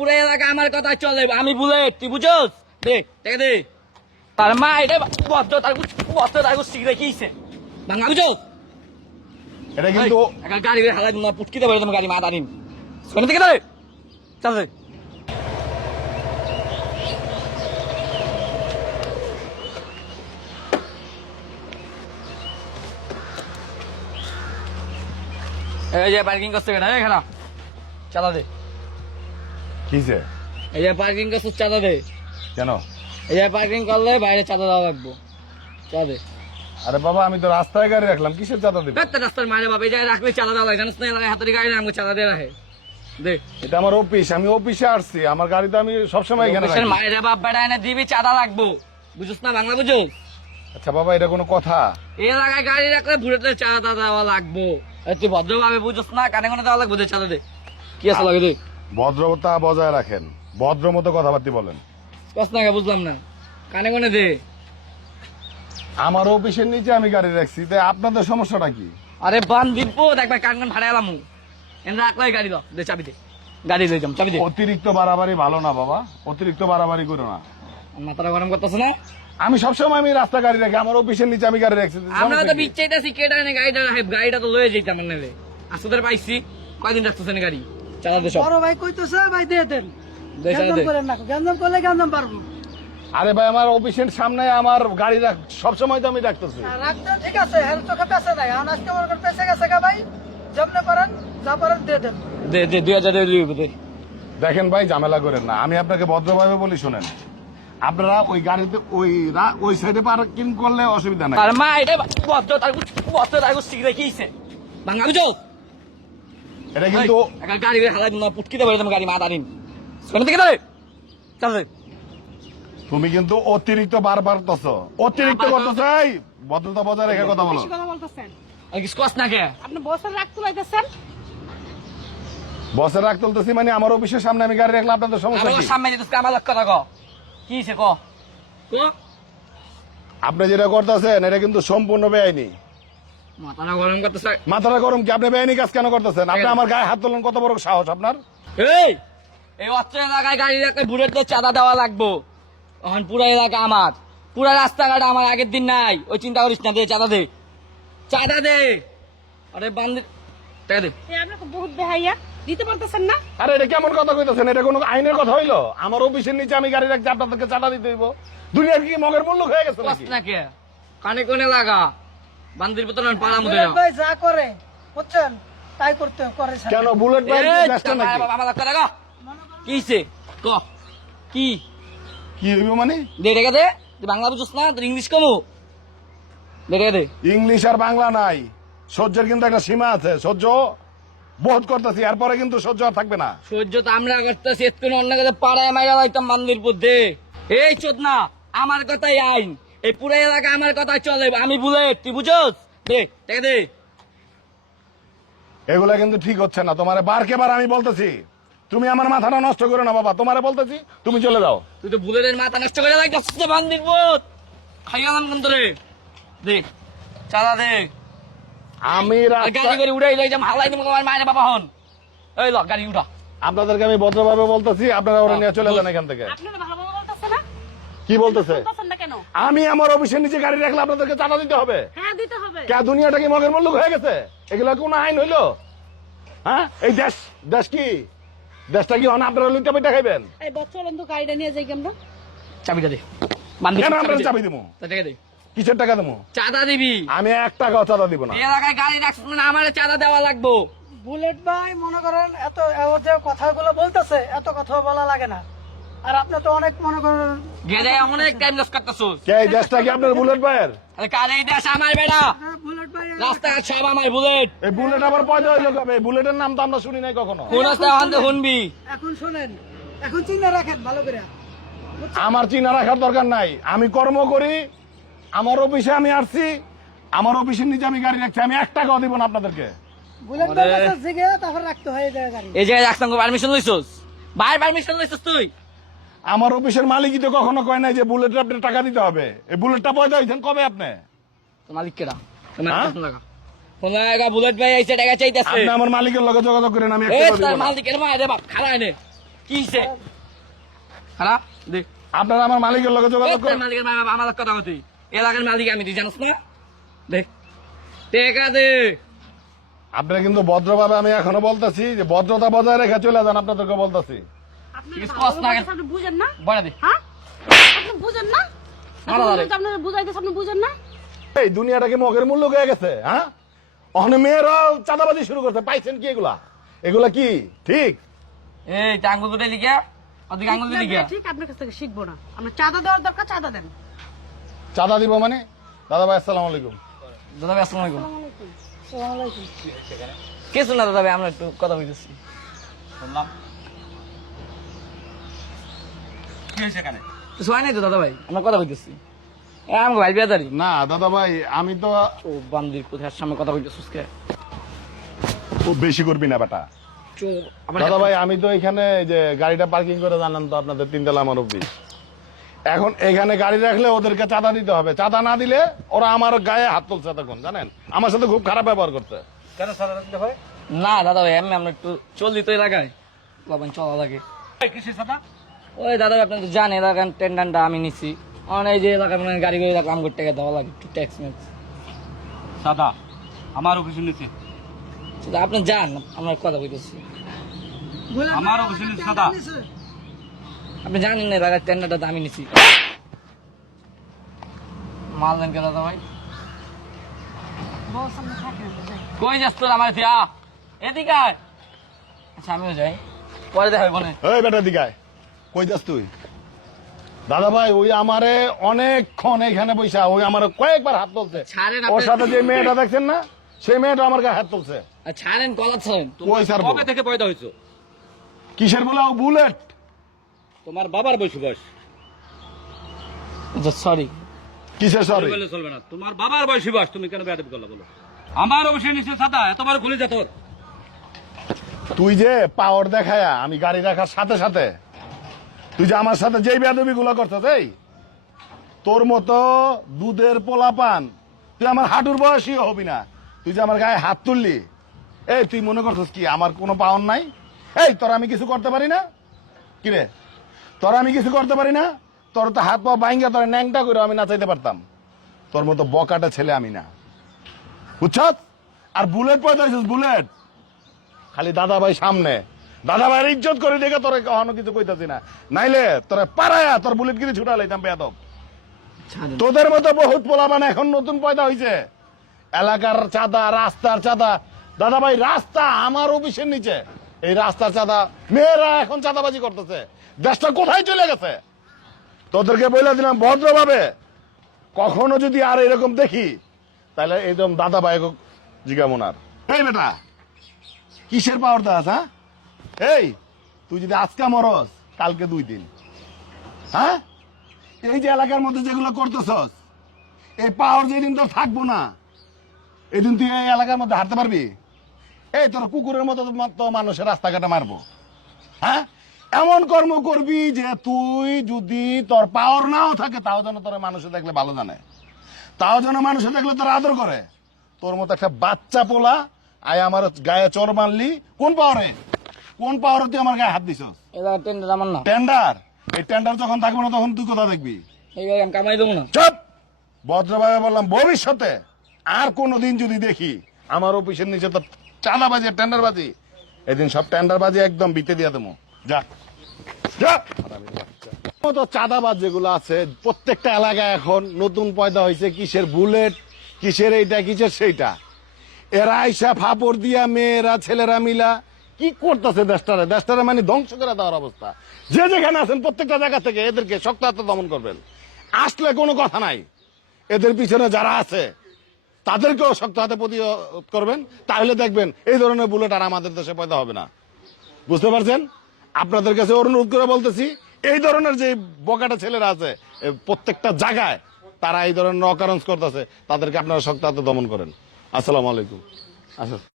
পুরো এলাকা আমার কথা চলে, আমি বুলেট, তুই বুঝোস? দে টাকা দে। তার মা এটা বদ্ধ তার সিগরে খেয়েছে বাংলা, বুঝোস? এটা কিন্তু একটা গাড়ি হালাই না পুটকিতে পারে তোমার গাড়ি মা দাঁড়িন শোনে থেকে ধরে চল রে। এই যে পার্কিং করছে কেন এখানে চাঁদা দে। কিসে? এই যে পার্কিং করছে চাঁদা দে। কেন? এই যে পার্কিং করলে বাইরে চাঁদা দেওয়া লাগবো, চাঁদা দে। আরে বাবা আমি তো রাস্তায় গাড়ি রাখলাম, কিসের চাঁদা দিবি? রাস্তার মায়ের বাবা এই জায়গায় রাখলে চাঁদা দেওয়া লাগে, জানিস না? এলাকায় হাতের গাড়ি না আমাকে চাঁদা দিয়ে রাখে দে। এটা আমার অফিস, আমি অফিসে আসছি, আমার গাড়ি তো আমি সবসময় এখানে রাখি। মায়ের বাপ বেড়া এনে দিবি, চাঁদা লাগবো, বুঝছ না? বাংলা বুঝোস? আচ্ছা বাবা এটা কোনো কথা? এই এলাকায় গাড়ি রাখলে বুড়েতে চাঁদা দেওয়া লাগবো, তুই ভদ্রভাবে বুঝছ না? কানে কানে দেওয়া লাগবো, চাঁদা দে। কি আছে লাগে দে। ভদ্রতা বজায় রাখেন, ভদ্র মতো কথাবার্তা বলেন। কষ্ট না বুঝলাম না, কানে কানে দে। আমার অফিসের নিচে আমি গাড়ি রাখছি, তাই আপনাদের সমস্যাটা কি? আরে বান দিব দেখবা কান কান ভাড়া এলাম এনে রাখলাই গাড়ি দাও, দে চাবি দে, গাড়ি লই যাম, চাবি দে। অতিরিক্ত বাড়াবাড়ি ভালো না বাবা, অতিরিক্ত বাড়াবাড়ি করো না। মাথাটা গরম করতেছ না? আমি সবসময় আমি রাস্তা গাড়ি রাখি, আমার অফিসের নিচে আমি গাড়ি রাখছি। আমরা তো বিচ্ছাইতাছি কেটা এনে গাড়িটা রাখে, গাড়িটা তো লয়ে যাইতাম নেলে আসুদের পাইছি। কয়দিন রাখতেছেন গাড়ি? চালা দে সব। বড় ভাই কইতেছে ভাই দিয়ে দেন, দে চালা গঞ্জাম দে। করেন না, গঞ্জাম করলে গঞ্জাম পারবো। আরে ভাই আমার অফিসের সামনে আমার গাড়ি রাখ, সবসময় তো আমি রাখতেছি। আর রাখতে ঠিক আছে, হেল চোখে পেছে নাই, এখন আজকে মনে করেন পেছে গেছে গা ভাই, যেমনে পারেন যা পারেন দিয়ে দেন। দে দে 2000 টাকা দিবি দে। দেখেন ভাই ঝামেলা করেন না, আমি আপনাকে ভদ্রভাবে বলি শোনেন, আপনারা ওই গাড়িতে ওই সাইডে পার্কিং করলে অসুবিধা নাই। আর মা এটা বদ্ধ তার সিগরে খেয়েছে বাংলা, বুঝোস? এটা কিন্তু একটা গাড়ি হালাই না পুটকিতে পারে তোমার গাড়ি মা দাঁড়িন শোনে থেকে ধরে চল রে। তুমি কিন্তু অতিরিক্ত বারবার অতিরিক্ত করতেছ। এই ভদ্রতা বজায় রেখে কথা বলো। বেশি কথা বলতেছেন আর কিছু কষ্ট না কে? আপনি বসের রাখ তুলাইতেছেন। বসের রাখ তুলতেছি মানে আমার অফিসের সামনে আমি গাড়ি রাখলে আপনাদের সমস্যা আমার কি? সামনে যেতে আমার লক্ষ্য থাকো কি হয়েছে ক ক। আপনি যেটা করতেছেন এটা কিন্তু সম্পূর্ণ বেআইনি। মাথাটা গরম করতেছে। মাথাটা গরম কি? আপনি বেআইনি কাজ কেন করতেছেন? আপনি আমার গায়ে হাত তোলেন, কত বড় সাহস আপনার? এই অত্র এলাকায় গাড়ি রাখলে বুড়ের তো চাঁদা দেওয়া লাগবো। এখন পুরো এলাকা আমার, পুরো রাস্তাঘাট আমার, আগের দিন নাই, ওই চিন্তা করিস না। দে চাঁদা দে, চাঁদা দে। আরে বান্দির টাকা দে। আপনাকে বহুত বেহাইয়া দিতে পারতেছেন না। আরে এটা কেমন কথা কইতেছেন? এটা কোনো আইনের কথা হইলো? আমার অফিসের নিচে আমি গাড়ি রাখছি, আপনাদেরকে চাঁদা দিতে হইব? দুনিয়ার কি মগের মূল্য হয়ে গেছে নাকি? কষ্ট না কে? কানে কোনে লাগা বান্দির ভিতর পাড়া মধ্যে বুলেট ভাই যা করে বুঝছেন তাই করতে করে স্যার। কেন বুলেট ভাই ব্যস্ত নাকি? আমার লক্ষ্য থাকো কি হয়েছে ক কি কি হইব মানে? দে টাকা দে। তুই বাংলা বুঝছ না? তোর ইংলিশ কমু। দে টাকা দে। ইংলিশ আর বাংলা নাই, সহ্যের কিন্তু একটা সীমা আছে। সহ্য বহুত করতেছি, এরপরে কিন্তু সহ্য আর থাকবে না। সহ্য তো আমরা করতেছি, এতক্ষণ অন্য কাছে পাড়ায় মাইরা লাইতাম বান্দির দে। এই চোদ না, আমার কথাই আইন, এই পুরো এলাকা আমার কথাই চলে, আমি বুলেট, তুই বুঝোস? দে টাকা দে। এগুলা কিন্তু ঠিক হচ্ছে না। তোমারে বারকে বার আমি বলতেছি, তুমি আমার মাথাটা নষ্ট করো না বাবা। তোমারে বলতেছি তুমি চলে যাও। তুই তো বুলেটের মাথা নষ্ট করে লাগছিস বান্দির পুত। খাই গেলাম কিন্তু রে। দে চালা দে। আমি আর গাড়ি করে উড়াই লই যাম, হালাই তুমি তোমার মায়ের বাবা হন। এই ল গাড়ি উঠা। আপনাদেরকে আমি ভদ্রভাবে বলতেছি, আপনারা ওরা নিয়ে চলে যান এখান থেকে। আপনারা ভালো বলতেছে না, কি বলতেছে? বলতেছেন না কেন? আমি আমার অফিসের নিচে গাড়ি রাখলে আপনাদেরকে চাঁদা দিতে হবে? হ্যাঁ দিতে হবে। কে দুনিয়াটা কি মগের মূল্য হয়ে গেছে? এগুলা কোন আইন হইলো? হ্যাঁ এই দেশ কি? দেশটা কি হন আপনারা লুইটা পেটা খাইবেন? এই বছরের তো গাড়িটা নিয়ে যাই আমরা। চাবিটা দে। বান্দির কেন আমরা চাবি দিব? টাকা দে। কিসের টাকা দেবো? চাঁদা দিবি। আমি 1 টাকাও চাঁদা দিব না। এই এলাকায় গাড়ি রাখছিস মানে আমার চাঁদা দেওয়া লাগবো। বুলেট ভাই মনে করেন এত ও যে কথাগুলো বলতেছে এত কথা বলা লাগে না। আর আপনি তো অনেক মনে করেন গেলে অনেক টাইম লস করতেছিস। কে এই দেশটা কি আপনার বুলেট ভাইয়ের? আরে কার এই দেশ? আমার বেড়া, বুলেট ভাই রাস্তাঘাট সব আমার, বুলেট। এই বুলেট আবার পয়দা হইলো কবে? এই বুলেটের নাম তো আমরা শুনি নাই কখনো। কোন রাস্তায় হন তো শুনবি? এখন শুনেন, এখন চিন্তা রাখেন ভালো করে। আমার চিনা রাখার দরকার নাই। আমি কর্ম করি, আমার অফিসে আমি আসছি, আমার অফিসের নিচে আমি গাড়ি রাখছি। আমি 1 টাকাও দিব না আপনাদেরকে। বুলেট ভাই কাছে জিগে তারপর রাখতে হয় এই গাড়ি। এই জায়গায় রাখতাম পারমিশন লইছস? ভাই পারমিশন লইছস তুই? আমার অফিসের মালিকই তো কখনো কয় নাই যে বুলেটের আপনি টাকা দিতে হবে। এই বুলেটটা পয়দা হয়েছেন কবে আপনি? তো মালিক কেডা? হ্যাঁ? কোন লাগা বুলেট ভাই আইছে টাকা চাইতাছে। আপনি আমার মালিকের লগে যোগাযোগ করেন, আমি 1 এই টাকা দিব তার না। মালিকের মা রে বাপ খাড়া এনে কি হইছে খারাপ দেখ আপনারা আমার মালিকের লগে যোগাযোগ এই করেন। মালিকের আমার কথা হতে এলাকার মালিক আমি তুই জানিস না দেখ টেকা দে আপনারা কিন্তু ভদ্রভাবে আমি এখনো বলতেছি যে ভদ্রতা বজায় রেখে চলে যান, আপনাদেরকে বলতেছি। আপনি কি ভালো কষ্ট লাগে? বলতেছেন, আপনি বুঝেন না বড় দে হ্যাঁ আপনি বুঝেন না মারা ধরে। আপনারা বুঝাইতেছে আপনি বুঝেন না এই দুনিয়াটাকে মগের মূল্য হয়ে গেছে, হ্যাঁ? ওখানে মেয়েরাও চাঁদাবাজি শুরু করছে, পাইছেন কি এগুলা? এগুলা কি ঠিক? এই টাঙ্গুল দুটো লিখা ওদিকে আঙ্গুল দিয়ে লিখা ঠিক আপনার কাছ থেকে শিখবো না আমরা চাঁদা দেওয়ার দরকার চাঁদা দেন চাঁদা দিব মানে? দাদা ভাই আসসালামু আলাইকুম। দাদা ভাই আসসালামু আলাইকুম কিছু না দাদা ভাই আমরা একটু কথা বলতেছি শুনলাম কি হয়েছে এখানে কিছু হয় নাই তো দাদা ভাই আমরা কথা বলতেছি আমাকে ভাই বিয়াদারি না দাদা ভাই, আমি তো ও বান্দির কোথায় সামনে কথা বলতেছিস কে খুব বেশি করবি না বেটা। চো দাদা ভাই, আমি তো এখানে এই যে গাড়িটা পার্কিং করে জানান তো আপনাদের তিনতলা আমার অফিস। এখন এখানে গাড়ি রাখলে ওদেরকে চাঁদা দিতে হবে, চাঁদা না দিলে ওরা আমার গায়ে হাত তুলছে তখন, জানেন আমার সাথে খুব খারাপ ব্যবহার করছে। কেন সাদা দিতে হয় না দাদা ভাই এমনি আমরা একটু চললি তো এলাকায় বাবা চলা লাগে কিসের সাদা ওই দাদা ভাই আপনি তো জানেন এলাকার টেন্ডারটা আমি নিছি অনেক যে এলাকার মানে গাড়ি করে রাখলাম করে টাকা দেওয়া লাগে একটু ট্যাক্স ম্যাক্স সাদা আমার অফিসে নিচে সেটা আপনি যান আমরা কথা বলতেছি আমার অফিসে নিচে সাদা আপনি জানেন না এলাকার টেন্ডারটা আমি নিছি মাল দেন কে দাদা ভাই বস আমরা থাকি না যাই কই যাস তোর আমার থিয়া এদিকে আয়। আচ্ছা আমিও যাই পরে দেখা হবে বলে এই বেটা দিকায়, কই যাস তুই? দাদা ভাই ওই আমারে অনেকক্ষণ এখানে বৈশা ওই আমার কয়েকবার হাত তুলছে। ছাড়েন ওর আপনি। সাথে যে মেয়েটা দেখছেন না, সেই মেয়েটা আমার গায়ে হাত তুলছে। ছাড়েন কলাচ্ছেন কই ছাড়বো? কবে থেকে পয়দা হয়েছো কিসের বলে ও বুলেট? তোমার বাবার বয়স বয়স আচ্ছা সরি কিসের সরি? বলে চলবে না, তোমার বাবার বয়সী বয়স, তুমি কেন বেয়াদবি করলা বলো? আমার অফিসে নিচে সাদা এতবার খুলে যা তোর তুই যে পাওয়ার দেখায়া আমি গাড়ি রাখার সাথে সাথে তুই যে আমার সাথে যেই বেয়াদবি গুলো করছিস, এই তোর মতো দুধের পোলাপান তুই আমার হাঁটুর বয়সী হবি না। তুই যে আমার গায়ে হাত তুললি, এই তুই মনে করছিস কি আমার কোনো পাওয়ার নাই? এই তোর আমি কিছু করতে পারি না? কিরে তোর আমি কিছু করতে পারি না? তোর তো হাত পা বাইঙ্গা তোর ন্যাংটা করে আমি নাচাইতে পারতাম। তোর মতো বকাটা ছেলে আমি না, বুঝছ? আর বুলেট পয়দা হয়েছিস, বুলেট খালি দাদা ভাই সামনে, দাদা ভাইয়ের ইজ্জত করে দেখে তোর কখনো কিছু কইতাছি না, নাইলে তোরা পারায়া তোর বুলেট গিরি ছুটা লাইতাম বেয়াদব। ছাড়েন তোদের মতো বহুত পোলাপান এখন নতুন পয়দা হয়েছে, এলাকার চাঁদা, রাস্তার চাঁদা। দাদা ভাই রাস্তা আমার অফিসের নিচে, এই রাস্তার চাঁদা মেয়েরা এখন চাঁদাবাজি করতেছে। দেশটা কোথায় চলে গেছে? তোদেরকে বলে দিলাম ভদ্রভাবে, কখনো যদি আর এরকম দেখি তাহলে একদম দাদা ভাই জিগামনার। এই বেটা কিসের পাওয়ার দাস? হ্যাঁ এই তুই যদি আজকে মরস কালকে 2 দিন, হ্যাঁ এই যে এলাকার মধ্যে যেগুলো করতেছস, এই পাওয়ার যেদিন তোর থাকবো না, এদিন তুই এই এলাকার মধ্যে হাঁটতে পারবি? এই তোর কুকুরের মতো তো মানুষের রাস্তাঘাটে মারবো, হ্যাঁ? এমন কর্ম করবি যে তুই যদি তোর পাওয়ার নাও থাকে তাও যেন তোর মানুষে দেখলে ভালো জানে, তাও যেন মানুষে দেখলে তোর আদর করে। তোর মতো একটা বাচ্চা পোলা আয় আমার গায়ে চর মারলি, কোন পাওয়ারে? কোন পাওয়ারে তুই আমার গায়ে হাত দিছস? এলাকার টেন্ডার আমার না টেন্ডার? এই টেন্ডার যখন থাকবে না তখন তুই কোথা দেখবি? এইভাবে আমি কামাই দেবো না চুপ! ভদ্রভাবে বললাম, ভবিষ্যতে আর কোনোদিন যদি দেখি আমার অফিসের নিচে তো চাঁদাবাজি টেন্ডারবাজি, এদিন সব টেন্ডারবাজি একদম বিতে দিয়ে দেবো। যা যা। তো চাঁদাবাজ যেগুলো আছে প্রত্যেকটা এলাকায় এখন নতুন পয়দা হয়েছে, কিসের বুলেট, কিসের এইটা, কিসের সেইটা। এরা আইসা ফাপড় দিয়া মেয়েরা ছেলেরা মিলা কি করতেছে দেশটারে মানে ধ্বংস করে দেওয়ার অবস্থা। যে যেখানে আছেন প্রত্যেকটা জায়গা থেকে এদেরকে শক্ত হাতে দমন করবেন। আসলে কোনো কথা নাই, এদের পিছনে যারা আছে তাদেরকেও শক্ত হাতে প্রতিরোধ করবেন, তাহলে দেখবেন এই ধরনের বুলেট আর আমাদের দেশে পয়দা হবে না। বুঝতে পারছেন? আপনাদের কাছে অনুরোধ করে বলতেছি, এই ধরনের যে বকাটা ছেলেরা আছে প্রত্যেকটা জায়গায় তারা এই ধরনের অকারেন্স করতেছে, তাদেরকে আপনারা শক্ত হাতে দমন করেন। আসসালামু আলাইকুম। আচ্ছা।